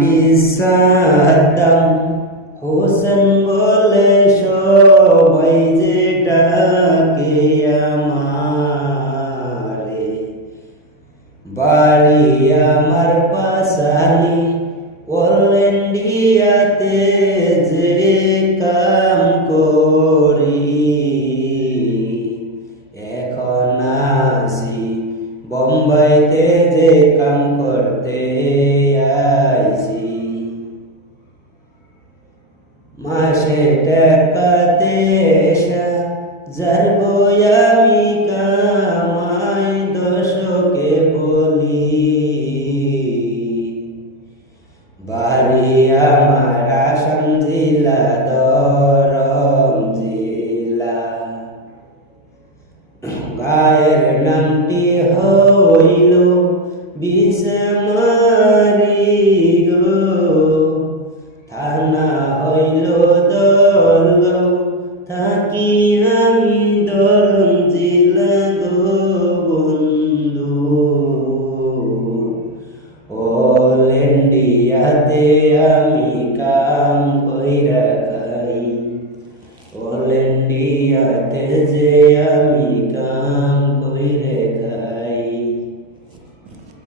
নামটি সাদ্দাম হোসেন বলে সবাই যে ডাকে আমারে। বাড়ি আমার পাশানি অল ইন্ডিয়াতে যে কাম করি। এখন আসি বোম্বাইতে যে কাম করতে আইছি। মাসে টাকাতে যাবো আমি কামাই দশকে বলি। বাড়ি আমার আসাম জেলা দরম জেলা। গায়ের নামটি হইল বিষমারি গো। থানা হইল দল থাকি আমি দরম জেলা গো বন্ধু। অল ইন্ডিয়াতে আমি কাম কইরা খাই। অল ইন্ডিয়াতে যে